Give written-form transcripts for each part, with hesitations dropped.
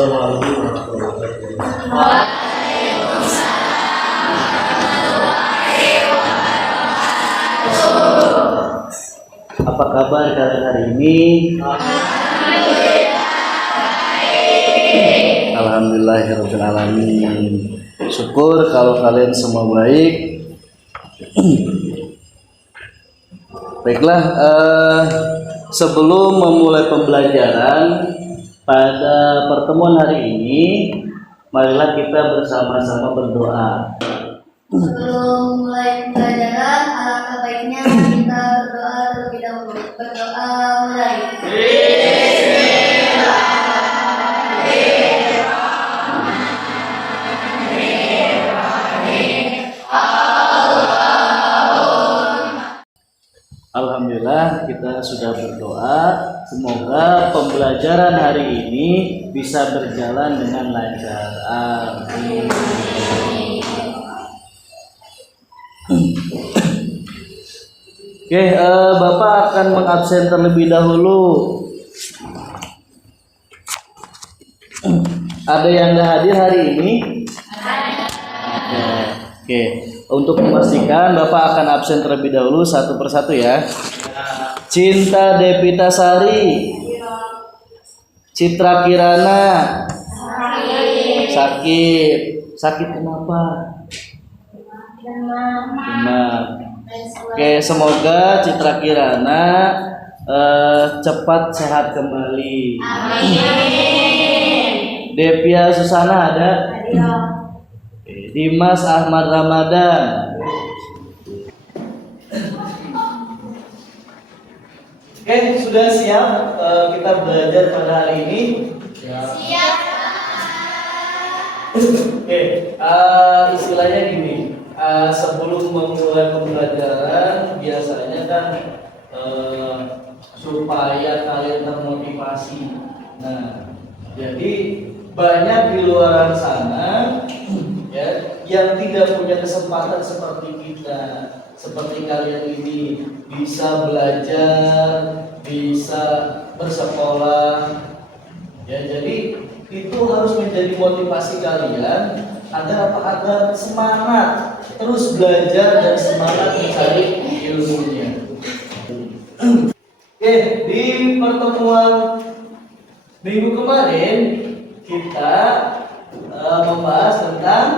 Assalamualaikum warahmatullahi wabarakatuh. Apa kabar kalian hari ini? Alhamdulillahirabbil alamin. Syukur kalau kalian semua baik. Baiklah, sebelum memulai pembelajaran pada pertemuan hari ini, marilah kita bersama-sama berdoa. Sebelum mulai pembelajaran, alangkah baiknya kita berdoa terlebih dahulu. Berdoa mulai. Alhamdulillah kita sudah berdoa. Semoga pembelajaran hari ini bisa berjalan dengan lancar. Amin. Oke, Bapak akan mengabsen terlebih dahulu. Ada yang nggak hadir hari ini? Oke. Untuk memastikan Bapak akan absen terlebih dahulu satu persatu ya. Cinta Devita Sari, Citra Kirana, sakit kenapa? Demam. Oke, semoga Citra Kirana cepat sehat kembali. Devia Susana ada? Dimas Ahmad Ramadan. Oke, sudah siap kita belajar pada hari ini? Siap. Oke, istilahnya gini. Sebelum memulai pembelajaran, biasanya kan supaya kalian termotivasi. Nah, jadi banyak di luar sana ya yang tidak punya kesempatan seperti kita, seperti kalian ini bisa belajar, bisa bersekolah ya. Jadi itu harus menjadi motivasi kalian agar apa? Agar semangat terus belajar dan semangat mencari ilmunya. Oke, di pertemuan minggu kemarin kita membahas tentang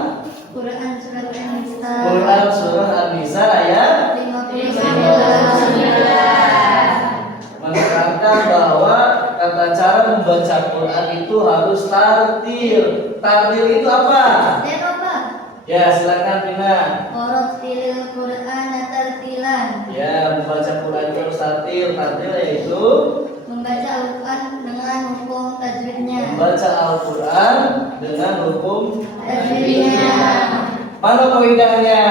Quran surat An-Nisa. Quran surah An-Nisa ayat 59. menerangkan bahwa tata cara membaca Quran itu harus tartil. Tartil itu apa? Apa? Ya, silakan Pina. Warattilil Qur'ana tartilan. Ya, membaca Quran itu harus tartil. Tartil yaitu Membaca Al-Quran dengan hukum tajwidnya. membaca Al-Quran dengan hukum Tajwidnya. Mana kaidahnya?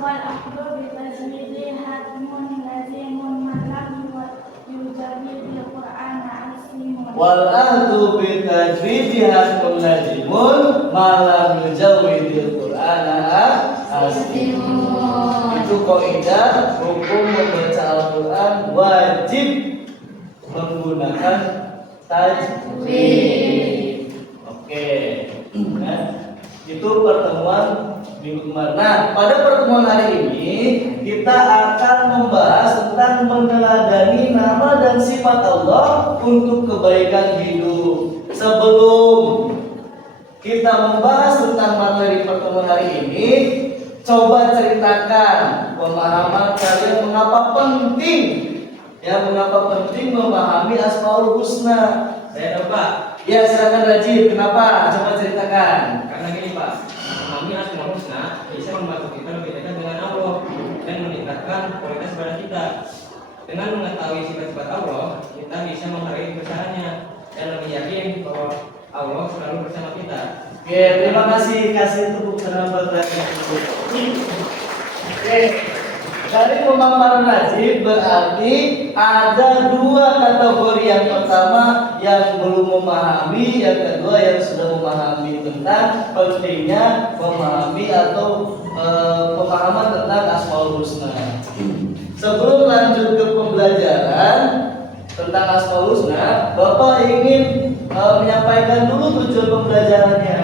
wal akhdhu bi tajwidi hatmun lazimun malam yujabi bil qur'ana aslimun Wal ahdu bi tajwidi hakun lazimun malam yujawidil Qur'ana aslimun. Itu kaidah hukum membaca Al-Quran wajib menggunakan tajwid. Oke. Nah, itu pertemuan minggu kemarin. Nah, pada pertemuan hari ini kita akan membahas tentang meneladani nama dan sifat Allah untuk kebaikan hidup. Sebelum kita membahas tentang materi pertemuan hari ini, coba ceritakan pemahaman kalian mengapa penting memahami Asmaul Husna. Saya tahu Pak, Ya, silakan Rajib. Kenapa? Coba ceritakan. karena gini Pak, memahami Asmaul Husna bisa membantu kita lebih dekat dengan Allah dan meningkatkan kualitas ibadah kita. Dengan mengetahui sifat-sifat Allah, kita bisa menghargai kebesarannya dan lebih yakin bahwa Allah selalu bersama kita. Oke, terima kasih. Kasih tepuk tangan buat Rajib. Oke, dari pemaparan Rajib berarti ada dua kategori. Yang pertama yang belum memahami, yang kedua yang sudah memahami tentang pentingnya memahami atau pemahaman tentang Asmaul Husna. Sebelum lanjut ke pembelajaran tentang Asmaul Husna, Bapak ingin menyampaikan dulu tujuan pembelajarannya.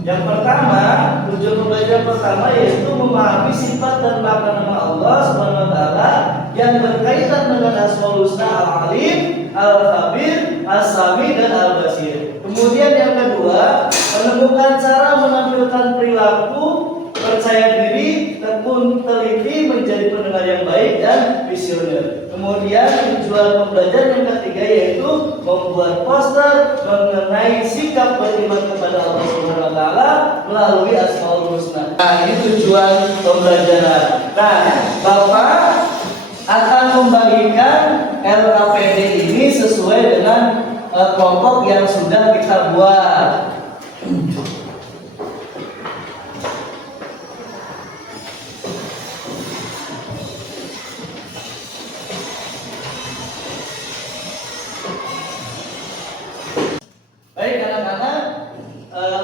Yang pertama, tujuan pembelajaran pertama yaitu memahami sifat dan makna nama Allah Subhanahu wa taala yang berkaitan dengan Asmaul Husna Al-Alim, Al-Khabir, As-Sami dan Al-Basir. Kemudian yang kedua, menemukan cara menampilkan perilaku percaya diri, tekun, teliti menjadi pendengar yang baik dan visioner. Kemudian tujuan pembelajaran yang ketiga yaitu membuat poster mengenai sikap beriman kepada Allah Subhanahu wa taala melalui Asmaul Husna. Nah, ini tujuan pembelajaran. Nah, Bapak akan membagikan LKPD ini sesuai dengan kelompok yang sudah kita buat. Baik anak-anak,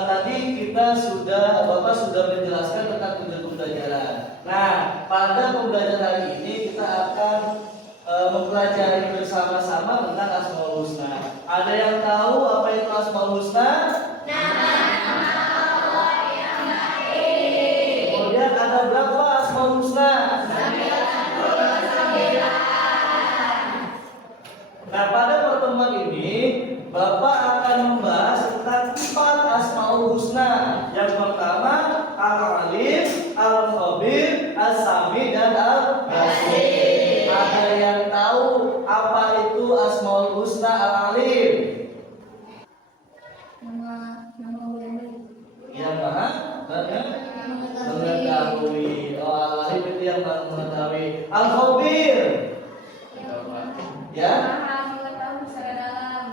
tadi Bapak sudah menjelaskan tentang tujuan pembelajaran. Nah, pada pembelajaran ini kita akan mempelajari bersama-sama tentang Asmaul Husna. Ada yang tahu apa itu Asmaul Husna? Nama Allah yang baik. Kemudian ada berapa Asmaul Husna? 99. Nah, pada pertemuan ini Bapak akan membahas tentang 4 Asmaul Husna. Yang pertama Al-Alim, Al-Khabir, As-Sami dan Al-Basir. Ada yang tahu apa itu Asmaul Husna Al-Alim? Nama Allah Yang maha mengetahui. Oh, Al-Alim itu yang maha mengetahui. Al-Khabir, ya, Maha mengetahui secara dalam.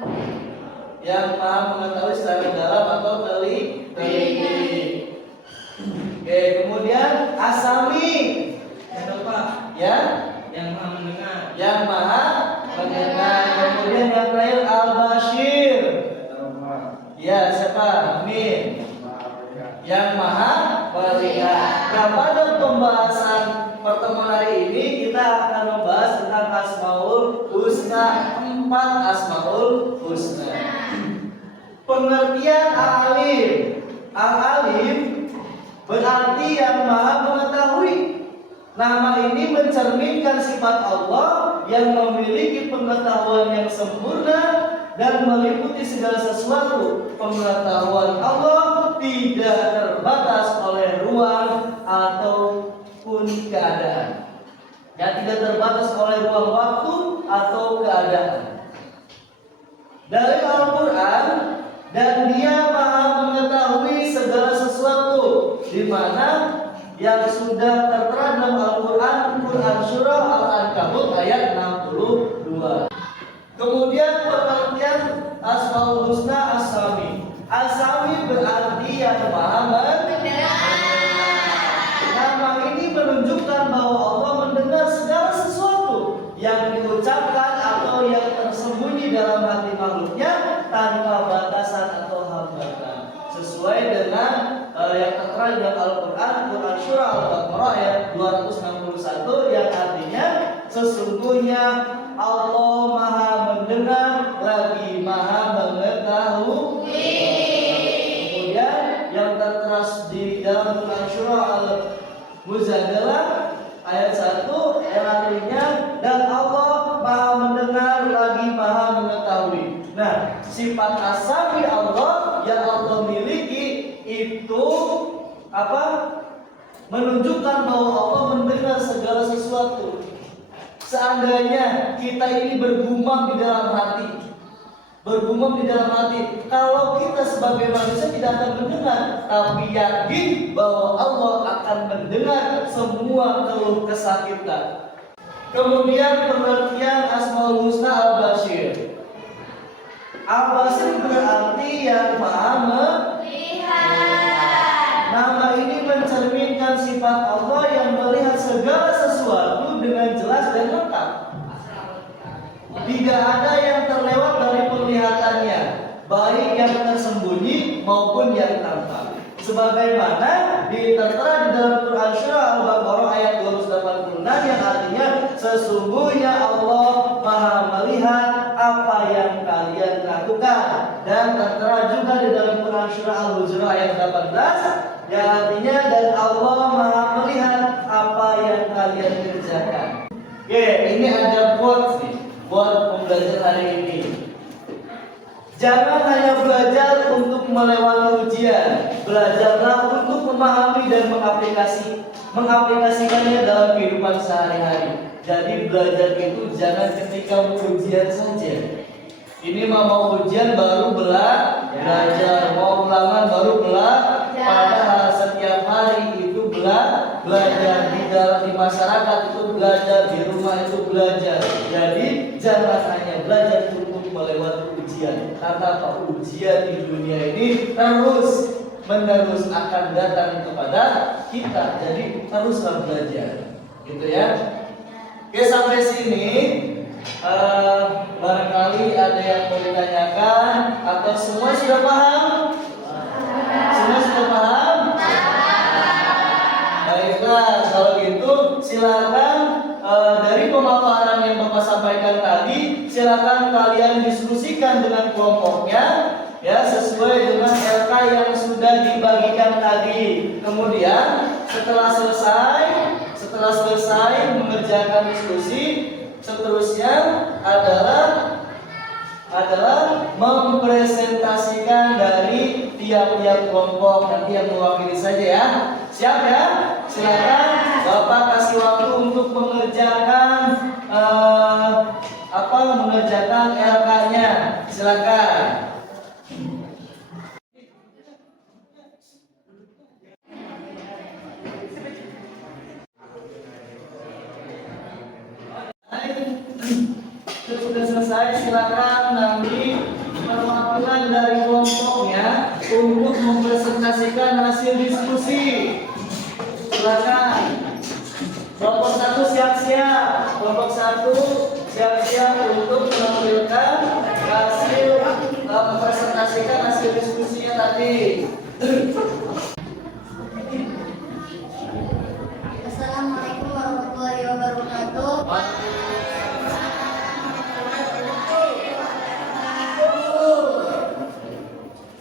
yang maha mengetahui secara dalam atau teliti. Oke, kemudian As-Sami, Bapak ya, yang maha mendengar. yang maha mendengar. Kemudian yang terakhir Al-Basir, ya, siapa? Amin. Yang maha melihat. Nah, pada pembahasan pertemuan hari ini kita akan membahas tentang Asmaul Husna, 4 Asmaul Husna. Pengertian Al-Alim. Al-Alim berarti yang maha mengetahui. Nama ini mencerminkan sifat Allah yang memiliki pengetahuan yang sempurna dan meliputi segala sesuatu. Pengetahuan Allah tidak terbatas oleh ruang ataupun keadaan. Yang tidak terbatas oleh ruang waktu atau keadaan. Dari Al-Quran, dan Dia maha mengetahui segala sesuatu, di mana yang sudah tertera dalam Al-Quran, Quran Surah Al-Ankabut ayat 62. Kemudian pengertian Asmaul Husna As-Sami. As-Sami berarti yang maha mendengar. Nama ini menunjukkan bahwa Allah mendengar segala sesuatu yang diucapkan atau yang tersembunyi dalam hati makhluknya tanpa batasan atau hambatan. Sesuai dengan yang tertera dalam Al-Quran, Quran Surah Al-Baqarah ayat 261 yang artinya sesungguhnya Allah maha mendengar lagi maha mengetahui. Kemudian yang tertera di dalam Quran Surah Al-Mujadalah ayat 1 yang artinya dan Allah maha mendengar lagi maha mengetahui. Nah, sifat As-Sami Allah yang Allah miliki itu apa? Menunjukkan bahwa Allah mendengar segala sesuatu. Seandainya kita ini bergumam di dalam hati, kalau kita sebagai manusia tidak akan mendengar, tapi yakin bahwa Allah akan mendengar semua keluh kesah kita. Kemudian pengertian Asmaul Husna Al-Basir. Al-Basir berarti yang maha melihat. Nama ini mencerminkan sifat Allah yang melihat segala sesuatu dengan jelas dan lengkap. Tidak ada yang terlewat dari penglihatannya, baik yang tersembunyi maupun yang tampak. Sebagaimana tertera di dalam Quran Surah Al-Baqarah ayat 286 yang artinya sesungguhnya Allah maha melihat apa yang kalian lakukan dan tertera juga di dalam Quran surah Al-Hujurat ayat 18 yang artinya dan Allah Maha melihat apa yang kalian kerjakan. Oke, ini ada quotes nih buat pembelajar hari ini. Jangan hanya belajar untuk melewati ujian, belajarlah untuk memahami dan mengaplikasikannya dalam kehidupan sehari-hari. Jadi belajar itu jangan ketika ujian saja. Ini mau ujian baru belajar, mau ulangan baru belajar. Padahal setiap hari itu belajar di masyarakat itu belajar, di rumah itu belajar. Jadi jangan hanya belajar untuk melewati ujian. Karena apa? Ujian di dunia ini terus menerus akan datang kepada kita. Jadi teruslah belajar. Gitu ya. Oke, sampai sini barangkali ada yang mau ditanyakan atau semua sudah paham? Semua sudah paham? Baiklah, kalau gitu silakan dari pemaparan yang Bapak sampaikan tadi, silakan kalian diskusikan dengan kelompoknya ya sesuai dengan LK yang sudah dibagikan tadi. Kemudian setelah selesai mengerjakan diskusi, seterusnya adalah mempresentasikan dari tiap-tiap kelompok. Nanti yang mewakili saja ya. Siap ya? Silakan Bapak kasih waktu untuk mengerjakan mengerjakan LK-nya. Silakan. Sudah selesai, silakan nanti perwakilan dari kelompoknya untuk mempresentasikan hasil diskusi. Silakan. Kelompok 1 siap-siap. Kelompok 1 siap-siap untuk menampilkan hasil mempresentasikan hasil diskusinya tadi. Assalamualaikum warahmatullahi wabarakatuh.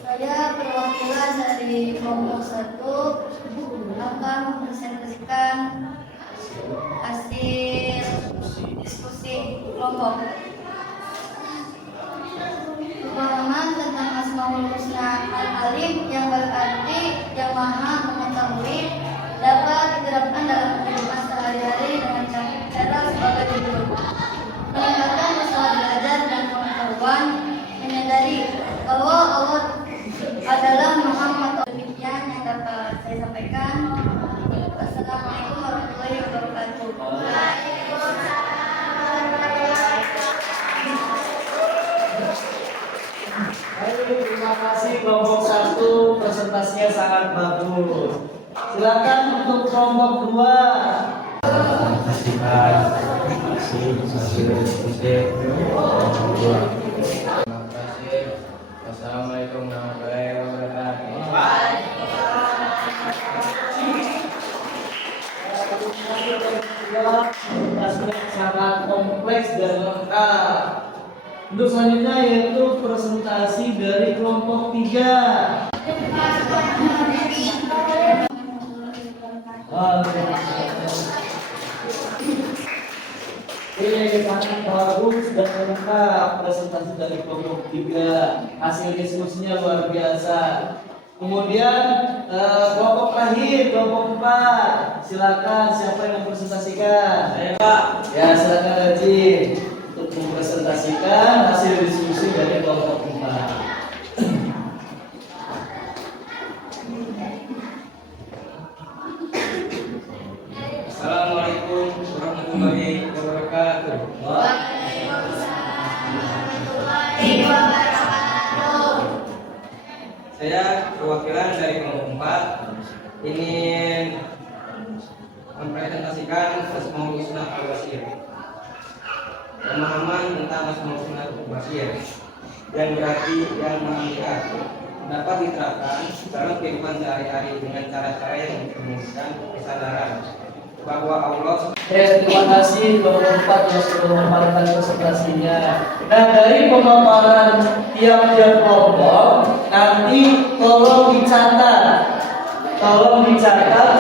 Saya perwakilan dari kelompok 1 akan mempresentasikan hasil diskusi kelompok. Pemahaman tentang Asmaul Husna Al-Alim yang berarti yang maha mengetahui dapat diterapkan dalam kehidupan sehari-hari dengan cara sebagai berikut: meningkatkan masalah belajar dan pengetahuan, menyadari bahwa Allah adalah Maha Mengetahui. Demikian yang dapat saya sampaikan. Assalamualaikum warahmatullahi wabarakatuh. Baik, terima kasih kelompok 1, presentasinya sangat bagus. Silakan untuk kelompok 2. Assalamualaikum warahmatullahi wabarakatuh. Sangat kompleks dan lengkap. Untuk selanjutnya yaitu presentasi dari kelompok 3. Ini sangat bagus dan lengkap presentasi dari kelompok 3. Hasil diskusinya luar biasa. Kemudian kelompok terakhir, kelompok 4. Silakan siapa yang mempresentasikan? Saya Pak. Ya, silakan Haji untuk mempresentasikan hasil diskusi dari kelompok 4. Assalamualaikum warahmatullahi wabarakatuh. Saya perwakilan dari kelompok 4 ingin mempresentasikan Asmaul Husna Al-Basir. Pemahaman tentang Asmaul Husna Al-Basir yang berarti yang melihat dapat diterapkan dalam kehidupan sehari-hari dengan cara-cara yang mempermudah kesadaran bahwa Allah. Terima kasih Bapak yang sudah memaparkan presentasinya. Nah, dari pemaparan tiap-tiap kelompok nanti tolong dicatat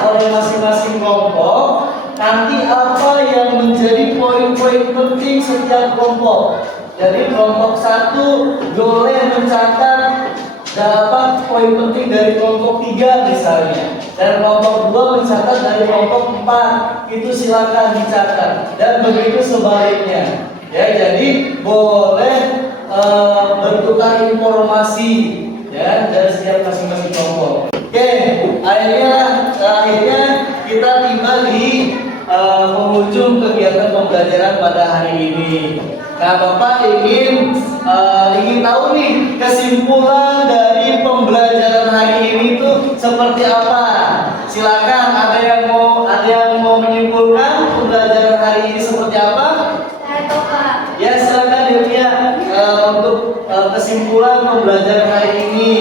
oleh masing-masing kelompok nanti apa yang menjadi poin-poin penting setiap kelompok. Jadi kelompok 1 boleh mencatat dapat poin penting dari kelompok 3 misalnya, dan kelompok 2 mencatat dari kelompok 4. Itu silakan dicatat, dan begitu sebaliknya. Ya, jadi boleh bertukar informasi ya dari setiap masing-masing kelompok. Oke, akhirnya kita tiba di penghujung kegiatan pembelajaran pada hari ini. Nah, Bapak ingin tahu nih kesimpulan dari pembelajaran hari ini tuh seperti apa? Silakan, ada yang mau menyimpulkan pembelajaran hari ini seperti apa? Saya tahu, Pak. Ya, silakan Devia untuk kesimpulan pembelajaran hari ini.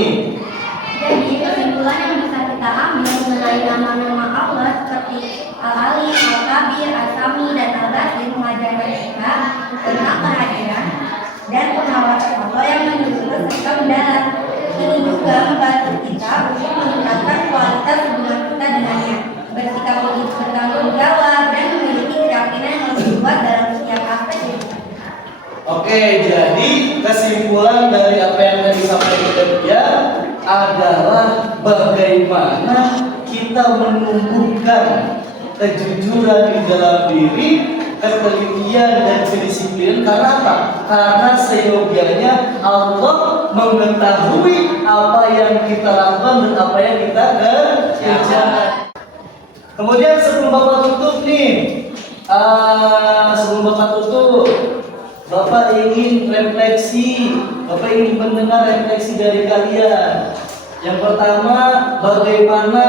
Jadi kesimpulan yang bisa kita ambil mengenai nama-nama Allah seperti Al-Alim, Al-Kabir, Al-Sami, dan Al-Basir mengajarkan kita tentang kehadiran dan pengawasan Allah yang menyeluruh serta mendalam. Ini juga membantu kita untuk meningkatkan kualitas hubungan kita dengannya, bersikap bertanggung jawab, dan memiliki keyakinan yang lebih kuat dalam setiap aspek hidup. Oke, jadi kesimpulan dari apa yang tadi disampaikan dia adalah bagaimana kita menumbuhkan kejujuran di dalam diri, ketelitian dan kedisiplinan. Karena apa? Karena seyogianya Allah mengetahui apa yang kita lakukan dan apa yang kita kerjakan. Kemudian sebelum Bapak tutup nih, Bapak ingin refleksi, Bapak ingin mendengar refleksi dari kalian. Yang pertama, bagaimana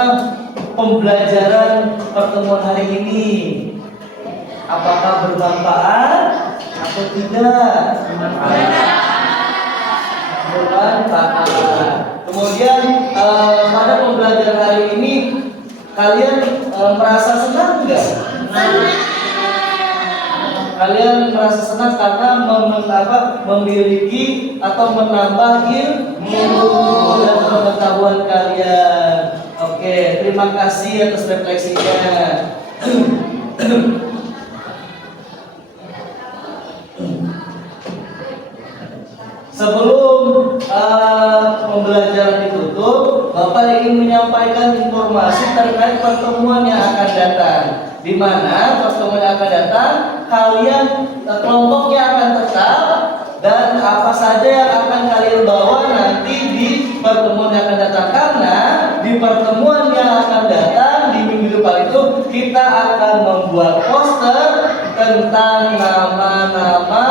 pembelajaran pertemuan hari ini? Apakah bermanfaat atau tidak? Bermanfaat. Kemudian pada pembelajaran hari ini kalian merasa senang enggak? Kalian merasa senang karena memiliki atau menambah ilmu dan pengetahuan kalian. Oke, terima kasih atas refleksinya. Sebelum pembelajaran ditutup, Bapak ingin menyampaikan informasi terkait pertemuan yang akan datang. Di mana pertemuan yang akan datang, kalian kelompoknya akan tetap, dan apa saja yang akan kalian bawa nanti di pertemuan yang akan datang. Karena di pertemuan yang akan datang di minggu depan itu kita akan membuat poster tentang nama-nama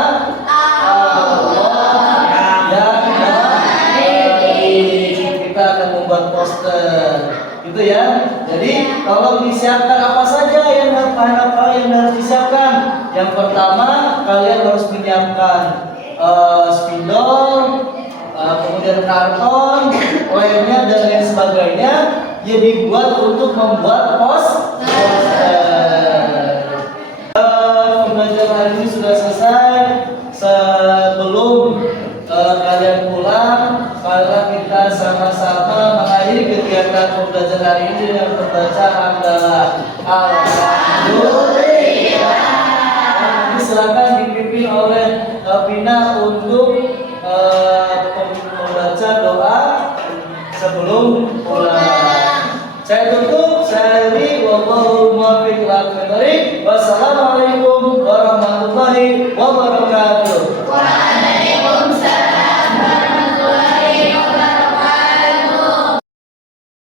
Allah yang baik. Kita akan membuat poster, gitu ya. Jadi tolong disiapkan apa saja yang harus disiapkan. Yang pertama, kalian harus menyiapkan spidol, kemudian karton, lemnya dan lain sebagainya yang dibuat untuk membuat poster. Pembelajaran hari ini sudah selesai. Sebelum kalian pulang, mari kita sama-sama mengakhiri kegiatan pembelajaran hari ini dengan membaca adalah Alhamdulillah. Silakan dipimpin oleh Pina untuk membaca doa sebelum pulang. Saya tutup, saya wallahu muwaffiq ila aqwamit thoriq.